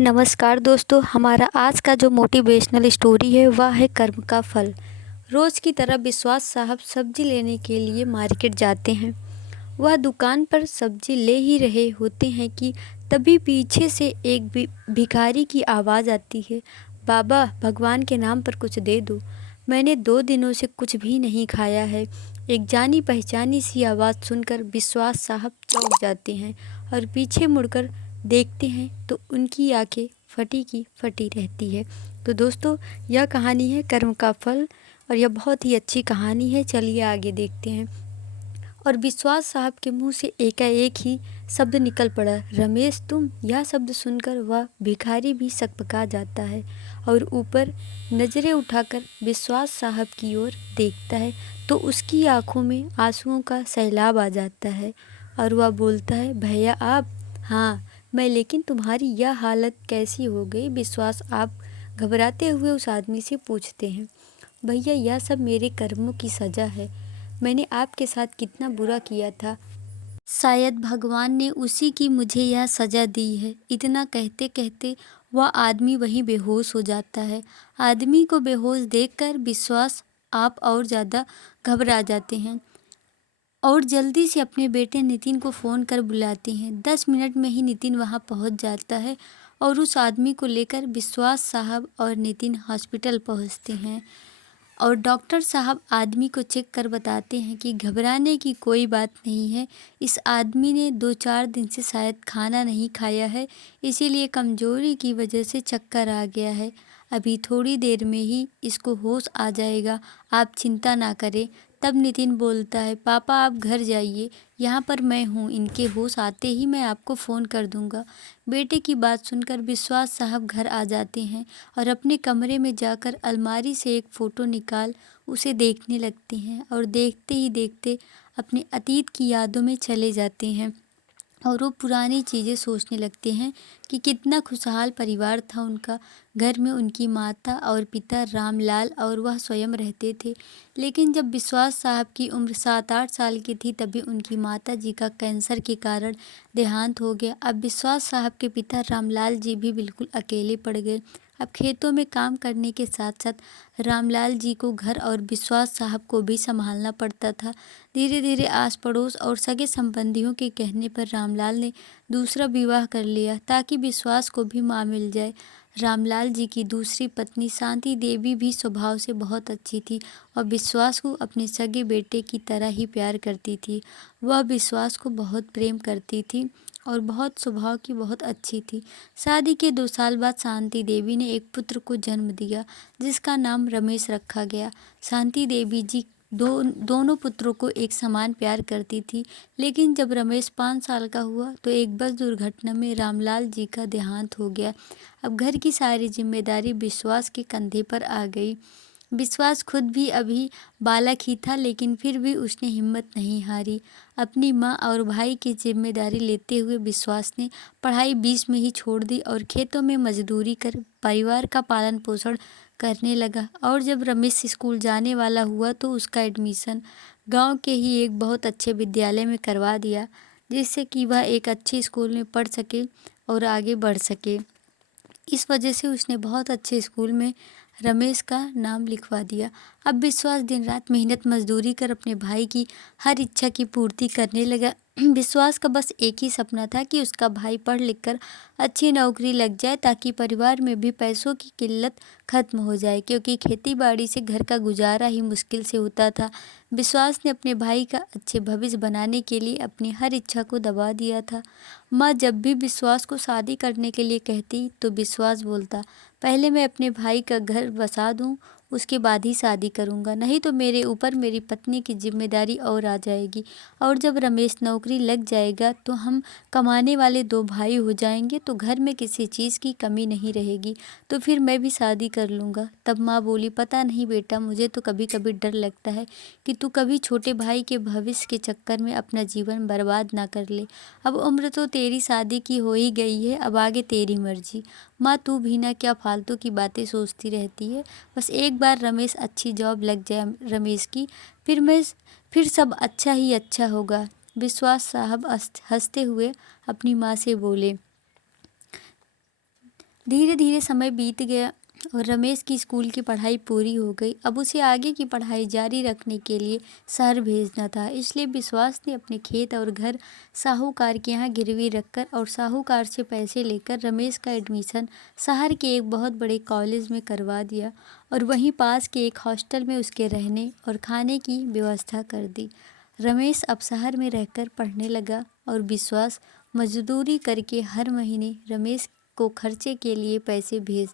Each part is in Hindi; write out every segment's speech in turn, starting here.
नमस्कार दोस्तों, हमारा आज का जो मोटिवेशनल स्टोरी है वह है कर्म का फल। रोज़ की तरह विश्वास साहब सब्जी लेने के लिए मार्केट जाते हैं। वह दुकान पर सब्जी ले ही रहे होते हैं कि तभी पीछे से एक भिखारी की आवाज़ आती है। बाबा, भगवान के नाम पर कुछ दे दो, मैंने 2 दिनों से कुछ भी नहीं खाया है। एक जानी पहचानी सी आवाज़ सुनकर विश्वास साहब चौंक जाते हैं और पीछे मुड़कर देखते हैं तो उनकी आंखें फटी की फटी रहती है। तो दोस्तों, यह कहानी है कर्म का फल और यह बहुत ही अच्छी कहानी है। चलिए आगे देखते हैं। और विश्वास साहब के मुंह से एकाएक ही शब्द निकल पड़ा, रमेश तुम। यह शब्द सुनकर वह भिखारी भी सकपका जाता है और ऊपर नज़रें उठाकर विश्वास साहब की ओर देखता है तो उसकी आंखों में आंसुओं का सैलाब आ जाता है और वह बोलता है, भैया आप। हाँ मैं, लेकिन तुम्हारी यह हालत कैसी हो गई? विश्वास आप घबराते हुए उस आदमी से पूछते हैं। भैया, यह सब मेरे कर्मों की सज़ा है। मैंने आपके साथ कितना बुरा किया था, शायद भगवान ने उसी की मुझे यह सज़ा दी है। इतना कहते कहते वह आदमी वहीं बेहोश हो जाता है। आदमी को बेहोश देखकर विश्वास आप और ज़्यादा घबरा जाते हैं और जल्दी से अपने बेटे नितिन को फ़ोन कर बुलाते हैं। 10 मिनट में ही नितिन वहां पहुंच जाता है और उस आदमी को लेकर विश्वास साहब और नितिन हॉस्पिटल पहुंचते हैं और डॉक्टर साहब आदमी को चेक कर बताते हैं कि घबराने की कोई बात नहीं है। इस आदमी ने 2-4 दिन से शायद खाना नहीं खाया है, इसीलिए कमज़ोरी की वजह से चक्कर आ गया है। अभी थोड़ी देर में ही इसको होश आ जाएगा, आप चिंता ना करें। तब नितिन बोलता है, पापा आप घर जाइए, यहाँ पर मैं हूँ, इनके होश आते ही मैं आपको फ़ोन कर दूँगा। बेटे की बात सुनकर विश्वास साहब घर आ जाते हैं और अपने कमरे में जाकर अलमारी से एक फ़ोटो निकाल उसे देखने लगते हैं और देखते ही देखते अपने अतीत की यादों में चले जाते हैं और वो पुरानी चीज़ें सोचने लगते हैं कि कितना खुशहाल परिवार था उनका। घर में उनकी माता और पिता रामलाल और वह स्वयं रहते थे। लेकिन जब विश्वास साहब की उम्र 7-8 साल की थी तभी उनकी माता जी का कैंसर के कारण देहांत हो गया। अब विश्वास साहब के पिता रामलाल जी भी बिल्कुल अकेले पड़ गए। अब खेतों में काम करने के साथ साथ रामलाल जी को घर और विश्वास साहब को भी संभालना पड़ता था। धीरे धीरे आस पड़ोस और सगे संबंधियों के कहने पर रामलाल ने दूसरा विवाह कर लिया ताकि विश्वास को भी मां मिल जाए। रामलाल जी की दूसरी पत्नी शांति देवी भी स्वभाव से बहुत अच्छी थी और विश्वास को अपने सगे बेटे की तरह ही प्यार करती थी। वह विश्वास को बहुत प्रेम करती थी और बहुत स्वभाव की बहुत अच्छी थी। शादी के 2 साल बाद शांति देवी ने एक पुत्र को जन्म दिया जिसका नाम रमेश रखा गया। शांति देवी जी दोनों पुत्रों को एक समान प्यार करती थी। लेकिन जब रमेश 5 साल का हुआ तो एक बस दुर्घटना में रामलाल जी का देहांत हो गया। अब घर की सारी जिम्मेदारी विश्वास के कंधे पर आ गई। विश्वास खुद भी अभी बालक ही था लेकिन फिर भी उसने हिम्मत नहीं हारी। अपनी माँ और भाई की जिम्मेदारी लेते हुए विश्वास ने पढ़ाई बीच में ही छोड़ दी और खेतों में मजदूरी कर परिवार का पालन पोषण करने लगा। और जब रमेश स्कूल जाने वाला हुआ तो उसका एडमिशन गांव के ही एक बहुत अच्छे विद्यालय में करवा दिया जिससे कि वह एक अच्छे स्कूल में पढ़ सके और आगे बढ़ सके। इस वजह से उसने बहुत अच्छे स्कूल में रमेश का नाम लिखवा दिया। अब विश्वास दिन रात मेहनत मजदूरी कर अपने भाई की हर इच्छा की पूर्ति करने लगा। विश्वास का बस एक ही सपना था कि उसका भाई पढ़ लिख कर अच्छी नौकरी लग जाए ताकि परिवार में भी पैसों की किल्लत खत्म हो जाए, क्योंकि खेती बाड़ी से घर का गुजारा ही मुश्किल से होता था। विश्वास ने अपने भाई का अच्छे भविष्य बनाने के लिए अपनी हर इच्छा को दबा दिया था। माँ जब भी विश्वास को शादी करने के लिए कहती तो विश्वास बोलता, पहले मैं अपने भाई का घर बसा दूं, उसके बाद ही शादी करूंगा, नहीं तो मेरे ऊपर मेरी पत्नी की जिम्मेदारी और आ जाएगी। और जब रमेश नौकरी लग जाएगा तो हम कमाने वाले 2 भाई हो जाएंगे तो घर में किसी चीज़ की कमी नहीं रहेगी, तो फिर मैं भी शादी कर लूँगा। तब माँ बोली, पता नहीं बेटा, मुझे तो कभी कभी डर लगता है कि तू कभी छोटे भाई के भविष्य के चक्कर में अपना जीवन बर्बाद ना कर ले। अब उम्र तो तेरी शादी की हो ही गई है, अब आगे तेरी मर्जी। माँ तू भी ना क्या फालतू की बातें सोचती रहती है। बस एक बार रमेश अच्छी जॉब लग जाए रमेश की, फिर सब अच्छा ही अच्छा होगा। विश्वास साहब हंसते हुए अपनी माँ से बोले। धीरे धीरे समय बीत गया और रमेश की स्कूल की पढ़ाई पूरी हो गई। अब उसे आगे की पढ़ाई जारी रखने के लिए शहर भेजना था। इसलिए विश्वास ने अपने खेत और घर साहूकार के यहाँ गिरवी रखकर और साहूकार से पैसे लेकर रमेश का एडमिशन शहर के एक बहुत बड़े कॉलेज में करवा दिया और वहीं पास के एक हॉस्टल में उसके रहने और खाने की व्यवस्था कर दी। रमेश अब शहर में रहकर पढ़ने लगा और विश्वास मजदूरी करके हर महीने रमेश को खर्चे के लिए पैसे भेज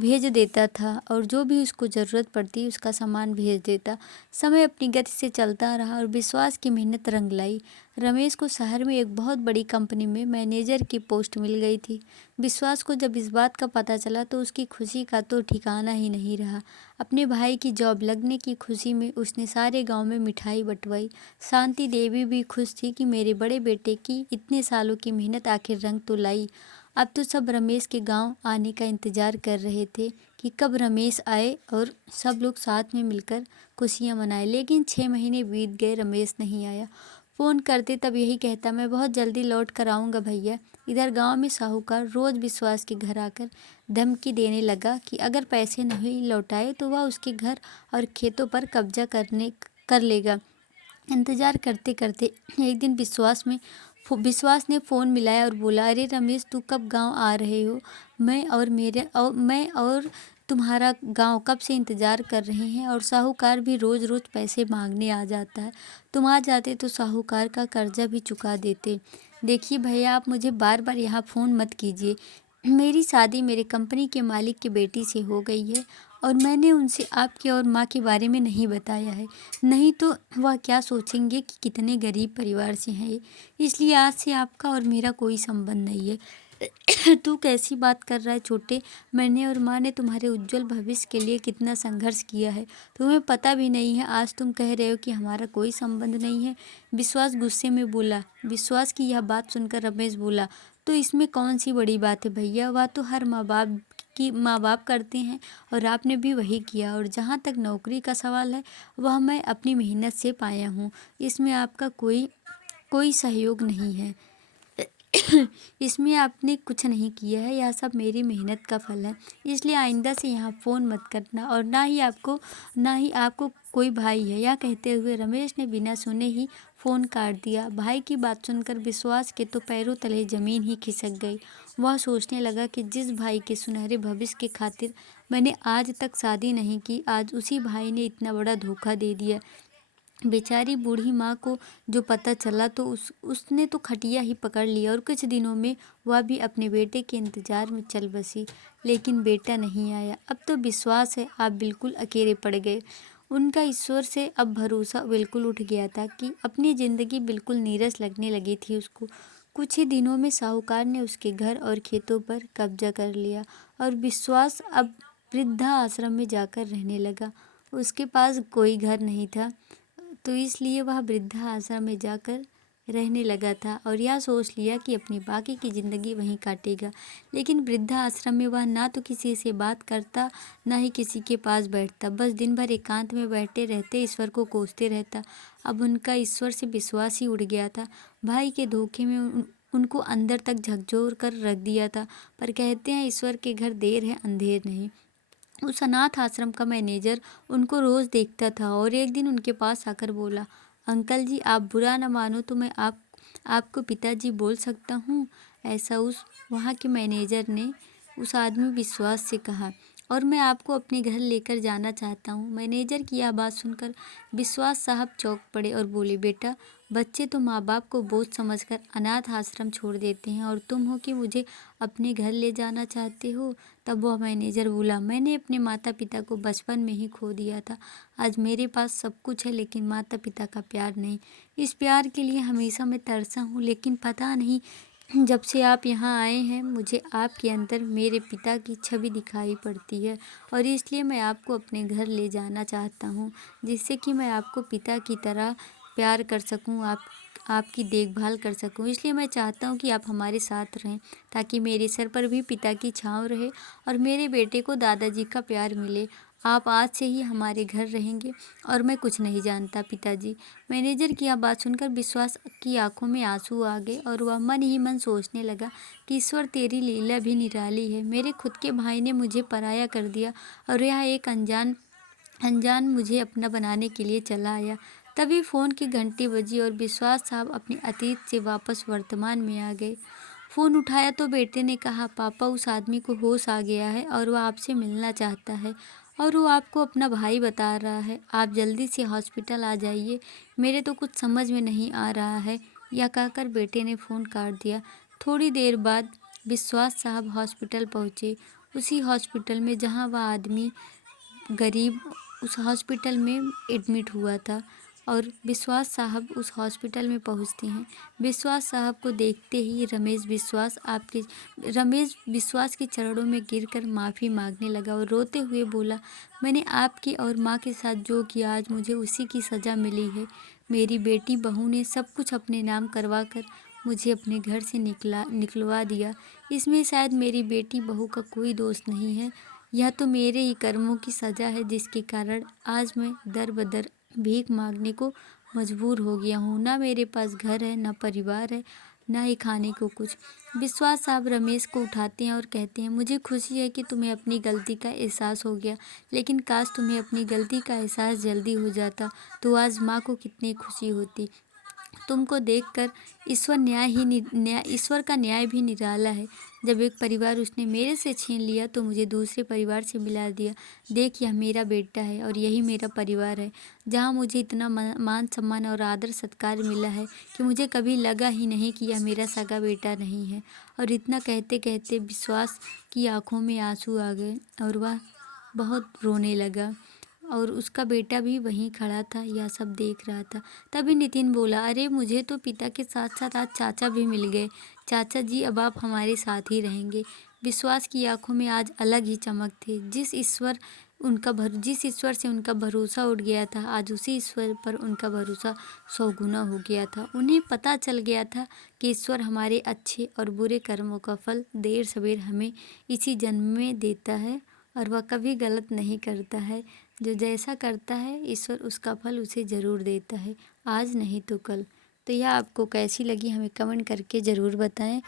भेज देता था और जो भी उसको ज़रूरत पड़ती उसका सामान भेज देता। समय अपनी गति से चलता रहा और विश्वास की मेहनत रंग लाई। रमेश को शहर में एक बहुत बड़ी कंपनी में मैनेजर की पोस्ट मिल गई थी। विश्वास को जब इस बात का पता चला तो उसकी खुशी का तो ठिकाना ही नहीं रहा। अपने भाई की जॉब लगने की खुशी में उसने सारे गांव में मिठाई बंटवाई। शांति देवी भी खुश थी कि मेरे बड़े बेटे की इतने सालों की मेहनत आखिर रंग तो लाई। अब तो सब रमेश के गांव आने का इंतज़ार कर रहे थे कि कब रमेश आए और सब लोग साथ में मिलकर खुशियां मनाएं। लेकिन 6 महीने बीत गए, रमेश नहीं आया। फ़ोन करते तब यही कहता, मैं बहुत जल्दी लौट कर आऊँगा भैया। इधर गांव में साहूकार रोज़ विश्वास के घर आकर धमकी देने लगा कि अगर पैसे नहीं लौटाए तो वह उसके घर और खेतों पर कब्जा कर लेगा। इंतज़ार करते करते एक दिन विश्वास ने फ़ोन मिलाया और बोला, अरे रमेश, तू कब गांव आ रहे हो? मैं और तुम्हारा गांव कब से इंतज़ार कर रहे हैं और साहूकार भी रोज़ रोज़ पैसे मांगने आ जाता है। तुम आ जाते तो साहूकार का कर्जा भी चुका देते। देखिए भैया, आप मुझे बार बार यहाँ फ़ोन मत कीजिए। मेरी शादी मेरे कंपनी के मालिक की बेटी से हो गई है और मैंने उनसे आपके और माँ के बारे में नहीं बताया है। नहीं तो वह क्या सोचेंगे कि कितने गरीब परिवार से हैं ये। इसलिए आज से आपका और मेरा कोई संबंध नहीं है। तू कैसी बात कर रहा है छोटे? मैंने और माँ ने तुम्हारे उज्जवल भविष्य के लिए कितना संघर्ष किया है, तुम्हें पता भी नहीं है। आज तुम कह रहे हो कि हमारा कोई संबंध नहीं है। विश्वास गुस्से में बोला। विश्वास की यह बात सुनकर रमेश बोला, तो इसमें कौन सी बड़ी बात है भैया? वह तो हर माँ बाप करते हैं और आपने भी वही किया। और जहाँ तक नौकरी का सवाल है, वह मैं अपनी मेहनत से पाया हूँ। इसमें आपका कोई कोई सहयोग नहीं है। इसमें आपने कुछ नहीं किया है, यह सब मेरी मेहनत का फल है। इसलिए आइंदा से यहाँ फ़ोन मत करना और ना ही आपको कोई भाई है। यह कहते हुए रमेश ने बिना सुने ही फ़ोन काट दिया। भाई की बात सुनकर विश्वास के तो पैरों तले ज़मीन ही खिसक गई। वह सोचने लगा कि जिस भाई के सुनहरे भविष्य के खातिर मैंने आज तक शादी नहीं की, आज उसी भाई ने इतना बड़ा धोखा दे दिया। बेचारी बूढ़ी माँ को जो पता चला तो उसने तो खटिया ही पकड़ लिया और कुछ दिनों में वह भी अपने बेटे के इंतज़ार में चल बसी। लेकिन बेटा नहीं आया। अब तो विश्वास है आप बिल्कुल अकेले पड़ गए। उनका ईश्वर से अब भरोसा बिल्कुल उठ गया था कि अपनी ज़िंदगी बिल्कुल नीरस लगने लगी थी उसको। कुछ ही दिनों में साहूकार ने उसके घर और खेतों पर कब्जा कर लिया और विश्वास अब वृद्धा आश्रम में जाकर रहने लगा। उसके पास कोई घर नहीं था, तो इसलिए वह वृद्धा आश्रम में जाकर रहने लगा था और यह सोच लिया कि अपनी बाकी की ज़िंदगी वहीं काटेगा। लेकिन वृद्धा आश्रम में वह ना तो किसी से बात करता, ना ही किसी के पास बैठता। बस दिन भर एकांत में बैठे रहते, ईश्वर को कोसते रहता। अब उनका ईश्वर से विश्वास ही उड़ गया था। भाई के धोखे में उनको अंदर तक झकझोर कर रख दिया था। पर कहते हैं ईश्वर के घर देर है अंधेर नहीं। उस अनाथ आश्रम का मैनेजर उनको रोज़ देखता था और एक दिन उनके पास आकर बोला, अंकल जी, आप बुरा न मानो तो मैं आपको पिताजी बोल सकता हूँ? ऐसा उस वहाँ के मैनेजर ने उस आदमी विश्वास से कहा, और मैं आपको अपने घर लेकर जाना चाहता हूँ। मैनेजर की यह बात सुनकर विश्वास साहब चौंक पड़े और बोले, बेटा, बच्चे तो माँ बाप को बोझ समझकर अनाथ आश्रम छोड़ देते हैं और तुम हो कि मुझे अपने घर ले जाना चाहते हो? तब वह मैनेजर बोला, मैंने अपने माता पिता को बचपन में ही खो दिया था। आज मेरे पास सब कुछ है लेकिन माता पिता का प्यार नहीं। इस प्यार के लिए हमेशा मैं तरसा हूँ, लेकिन पता नहीं जब से आप यहाँ आए हैं मुझे आपके अंदर मेरे पिता की छवि दिखाई पड़ती है और इसलिए मैं आपको अपने घर ले जाना चाहता हूँ, जिससे कि मैं आपको पिता की तरह प्यार कर सकूँ, आपकी देखभाल कर सकूँ। इसलिए मैं चाहता हूँ कि आप हमारे साथ रहें ताकि मेरे सर पर भी पिता की छाँव रहे और मेरे बेटे को दादाजी का प्यार मिले। आप आज से ही हमारे घर रहेंगे और मैं कुछ नहीं जानता पिताजी। मैनेजर की यह बात सुनकर विश्वास की आंखों में आंसू आ गए और वह मन ही मन सोचने लगा कि ईश्वर तेरी लीला भी निराली है। मेरे खुद के भाई ने मुझे पराया कर दिया और यह एक अनजान अनजान मुझे अपना बनाने के लिए चला आया। तभी फ़ोन की घंटी बजी और विश्वास साहब अपने अतीत से वापस वर्तमान में आ गए। फ़ोन उठाया तो बेटे ने कहा, पापा उस आदमी को होश आ गया है और वह आपसे मिलना चाहता है और वो आपको अपना भाई बता रहा है। आप जल्दी से हॉस्पिटल आ जाइए, मेरे तो कुछ समझ में नहीं आ रहा है। यह कहकर बेटे ने फ़ोन काट दिया। थोड़ी देर बाद विश्वास साहब हॉस्पिटल पहुँचे, उसी हॉस्पिटल में जहाँ वह आदमी गरीब उस हॉस्पिटल में एडमिट हुआ था। और विश्वास साहब उस हॉस्पिटल में पहुंचते हैं। विश्वास साहब को देखते ही रमेश विश्वास के चरणों में गिरकर माफ़ी मांगने लगा और रोते हुए बोला, मैंने आपकी और माँ के साथ जो किया आज मुझे उसी की सज़ा मिली है। मेरी बेटी बहू ने सब कुछ अपने नाम करवा कर मुझे अपने घर से निकलवा दिया। इसमें शायद मेरी बेटी बहू का कोई दोष नहीं है। यह तो मेरे ही कर्मों की सज़ा है जिसके कारण आज मैं दर बदर भीख मांगने को मजबूर हो गया हूँ। ना मेरे पास घर है, ना परिवार है, ना ही खाने को कुछ। विश्वास साहब रमेश को उठाते हैं और कहते हैं, मुझे खुशी है कि तुम्हें अपनी गलती का एहसास हो गया, लेकिन काश तुम्हें अपनी गलती का एहसास जल्दी हो जाता तो आज माँ को कितनी खुशी होती। तुमको देखकर ईश्वर का न्याय भी निराला है। जब एक परिवार उसने मेरे से छीन लिया तो मुझे दूसरे परिवार से मिला दिया। देख, यह मेरा बेटा है और यही मेरा परिवार है, जहाँ मुझे इतना मान सम्मान और आदर सत्कार मिला है कि मुझे कभी लगा ही नहीं कि यह मेरा सगा बेटा नहीं है। और इतना कहते कहते विश्वास की आंखों में आंसू आ गए और वह बहुत रोने लगा। और उसका बेटा भी वहीं खड़ा था, यह सब देख रहा था। तभी नितिन बोला, अरे मुझे तो पिता के साथ साथ आज चाचा भी मिल गए। चाचा जी, अब आप हमारे साथ ही रहेंगे। विश्वास की आंखों में आज अलग ही चमक थी। जिस ईश्वर से उनका भरोसा उठ गया था, आज उसी ईश्वर पर उनका भरोसा 100 गुना हो गया था। उन्हें पता चल गया था कि ईश्वर हमारे अच्छे और बुरे कर्मों का फल देर सवेर हमें इसी जन्म में देता है और वह कभी गलत नहीं करता है। जो जैसा करता है ईश्वर उसका फल उसे ज़रूर देता है, आज नहीं तो कल। तो यह आपको कैसी लगी हमें कमेंट करके ज़रूर बताएं।